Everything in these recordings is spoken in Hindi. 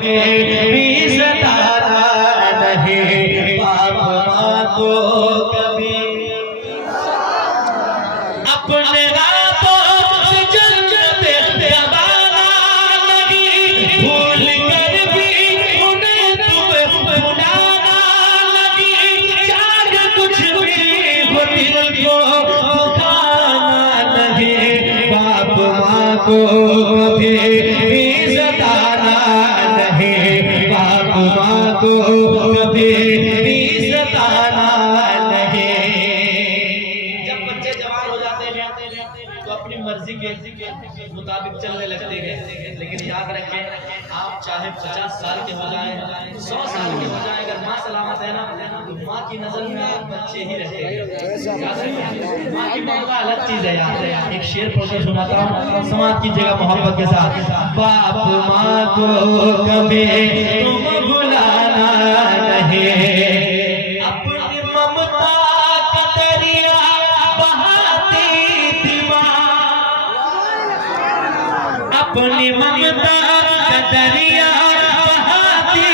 भी सताना नहीं बाप माँ को कभी अपने रातों से जन्नत दबाना नहीं भूल कर भी उन्हें तुम भुलाना नहीं चाह कुछ भी हो दिल को दुखाना नहीं बाप माँ को कभी भी सताना बाप माँ को कभी भी सताना नहीं। जब बच्चे जवान हो जाते हैं तो अपनी मर्जी के मुताबिक चलने लगते हैं, लेकिन याद रखें आप चाहे 50 साल के हो जाएं 100 साल के हो जाएं, अगर माँ सलामत है ना तो माँ की नजर में बच्चे ही रहते हैं। माँ की ममता अलग चीज है यार। एक शेर पढ़ के सुनाता हूँ, समाज की जगह मोहब्बत के साथ। बाप माँ को कभी तुम भुलाना नहीं, अपनी ममता का दरिया बहाती थी माँ, अपनी ममता का दरिया बहाती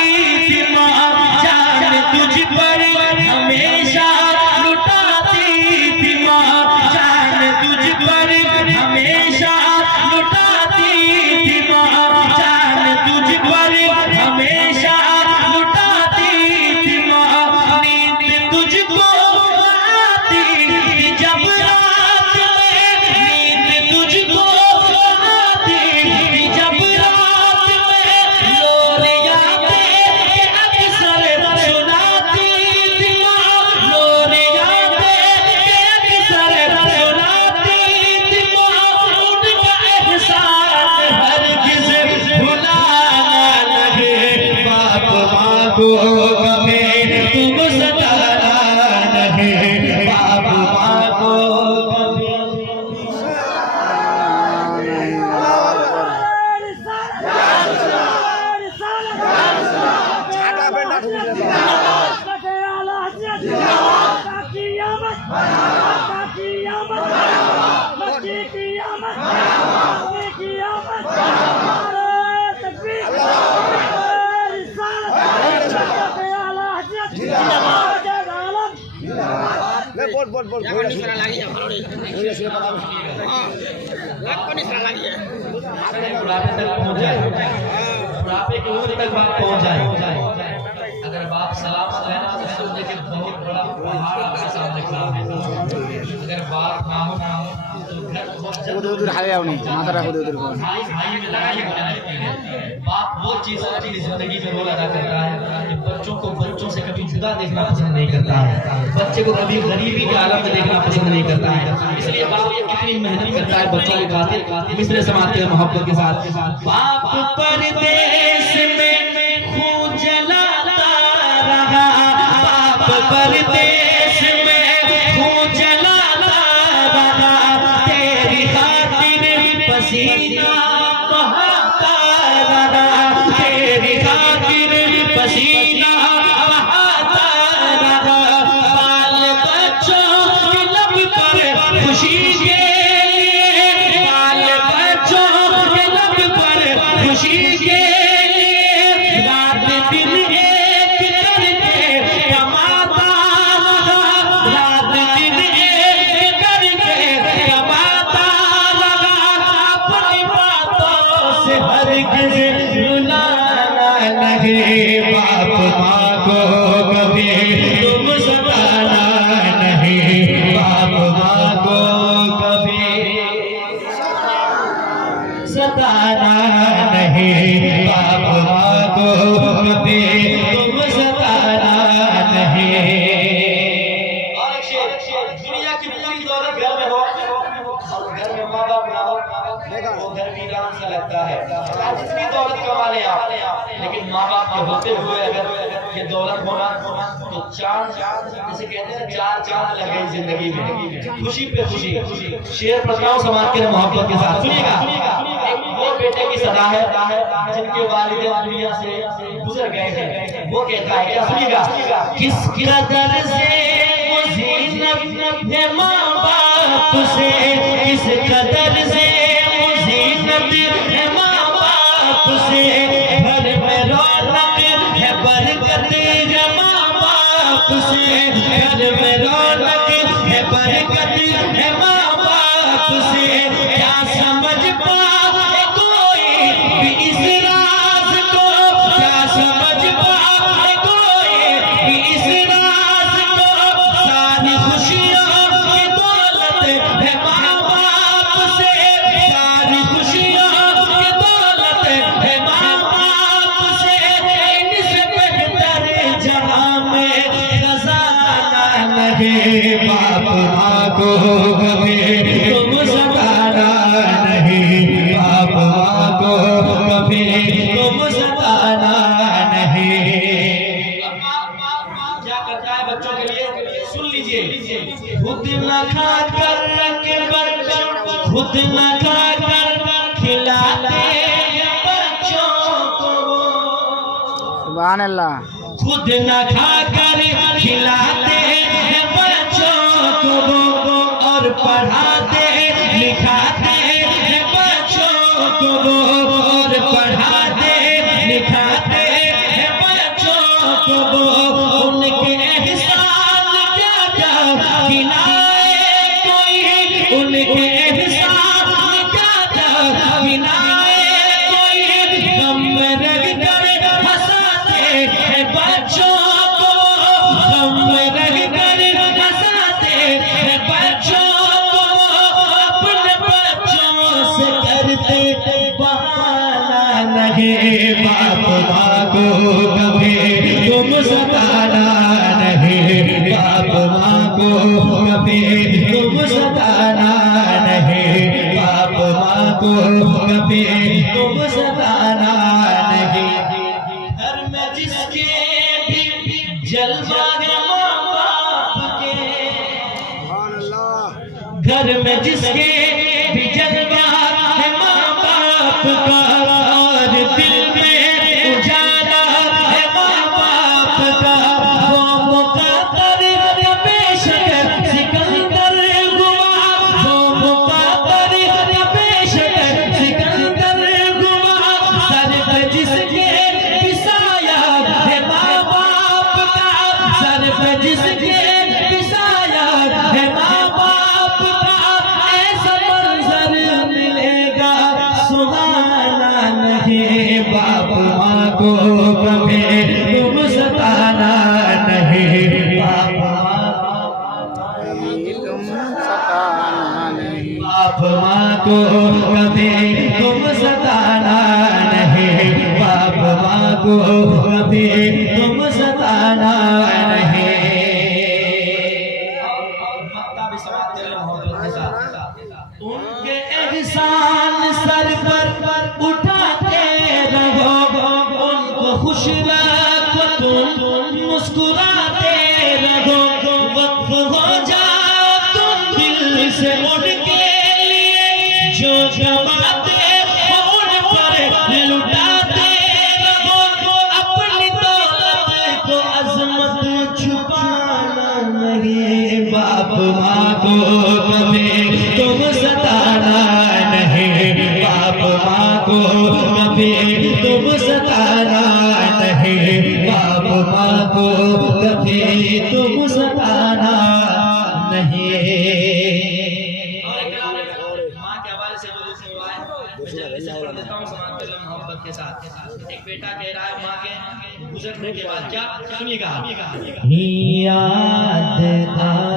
थी माँ, जान तुझ पर हमेशा लुटाती थी माँ, जान तुझ पर हमेशा लुटाती थी माँ, जान तुझ पर हमेशा लुटाती थी माँ, नींद तुझको आती थी जब रात में, नींद तुझको आती थी जब रात में, लोरियां अक्सर सुनाती थी माँ, लोरियां अक्सर सुनाती थी माँ, उनका एहसान हरगिज़ भुलाना नहीं बाप माँ को कभी तुम सताना नहीं बाप माँ को कभी। बोल बुढ़ापे तक पहुंच जाए, बुढ़ापे की उम्र तक बाप पहुंच जाए। अगर बाप सलामत है ना तो समझे कि बहुत बड़ा पहाड़ आपके सामने खड़ा है। अगर बाप ना हो तो घर भाई भाई में लड़ाई होने लगती है। बाप वो चीज अपनी जिंदगी में रोल अदा करता है कि बच्चों को बच्चों से कभी जुदा देखना पसंद नहीं करता है, बच्चे को कभी गरीबी के आलम में देखना पसंद नहीं करता है। इसलिए बाप कितनी मेहनत करता है बच्चों की खातिर। मिसरे समाज के मोहब्बत के साथ। बाप परदेश में खून जलाता रहा, बाप परदेश में खून जलाता रहा, तेरी खातिर पसीना बहाता रहा, तेरी खातिर पसीना बहाता रहा, बाल बच्चों के लब पर खुशी के लिए, बाल बच्चों के लब पर खुशी के लिए, रात दिन एक करके कमाता रहा, रात दिन एक करके कमाता रहा, अपनी बातों से हरगिज़ रुलाना नहीं बाप माँ को कभी तुम सताना नहीं बाप माँ को कभी सताना नहीं बाप माँ को कभी तुम सताना नहीं। और एक शेर, दुनिया की पूरी दौलत घर में हो और घर में माँ बाप ना हो वो घर वीरान सा लगता है। जितनी दौलत कमा ले आप, लेकिन माँ बाप के होते हुए अगर ये दौलत होना तो चांद जैसे कहते हैं चार चांद लग गई जिंदगी में, खुशी पे खुशी। शेर पढ़ाओ समाज के मोहब्बत के साथ। सुनिएगा, वो बेटे की सदा है जिनके वालिदैन दुनिया से गुजर गए हैं। वो कहता है क्या, सुनिएगा, किस कदर से वो ज़ीनत है माँ बाप से, किस कदर से वो ज़ीनत है माँ बाप से, घर में बरकत है माँ बाप से, क्या समझ पाए कोई भी इस राज को, क्या समझ पाए कोई भी इस राज को। सारी खुशियों की दौलत है माँ बाप से, सारी खुशियों की दौलत है माँ बाप से। इनसे बेहतर जहां में खजाना नहीं, बाप माँ को कभी तुम सताना नहीं, बाप माँ को कभी तुम सताना नहीं। क्या करता है बच्चों के लिए, सुन लीजिए। खुद न खा कर के बच्चों, खुद न खा कर खिलाते हैं बच्चों को, सुभान अल्लाह। खुद न खा कर खिलाते हैं बच्चों को, और पढ़ाते लिखाते हैं बच्चों को, और पढ़ाते लिखाते हैं बच्चों को। उनके एहसान क्या क्या गिनाए कोई, उनके एहसान क्या क्या गिनाए कोई। गम में रख कर हंसाते हैं बच्चों को, गम में रख कर हंसाते हैं बच्चों को। अपने बच्चों से करते बहाना नहीं, बाप माँ को कभी तुम सताना नहीं, बाप माँ को कभी तुम सताना नहीं, बाप माँ को कभी तुम सताना नहीं। घर में जिसके भी जलवा है माँ बाप के, घर में जिसके भी जलवा है माँ बाप का, और दिल में उजाला है माँ बाप का। वो मुक़द्दर बेशक सिकंदर हुआ, वो मुक़द्दर बेशक सिकंदर हुआ। सर पे जिसके पिसाया है माँ बाप का, सर पे जिसके पिसाया है माँ बाप का। ऐसा मंजर मिलेगा सुहाना नहीं, बाप माँ को कभी तुम सताना नहीं, बाप माँ तुम सताना नहीं, बाप माँ को कभी तुम सताना नहीं, बाप माँ को कभी तुम सताना नहीं। मक्ता भी समाप्त कर ले मोहब्बत के साथ। उनके एहसान सर पर उठाते रहो, उनको खुश रखो तुम मुस्कुराते रहो। वक्फ हो जाओ तुम दिल से उनके लिए, जो कमाते हो उन पर लुटाते रहो। अपनी दौलत को अजमत छुपाना नहीं, बाप माँ को कभी तुम सताना नहीं, बाप माँ को कभी तुम सताना नहीं, बाप माँ को कभी तुम सताना नहीं। माँ के हवाले से जो हुआ है मैं जल्दी से पढ़ देता हूँ समाप्त कर ले मोहब्बत के साथ। एक बेटा कह रहा है माँ के गुजरने के बाद क्या, सुनिएगा। याद आ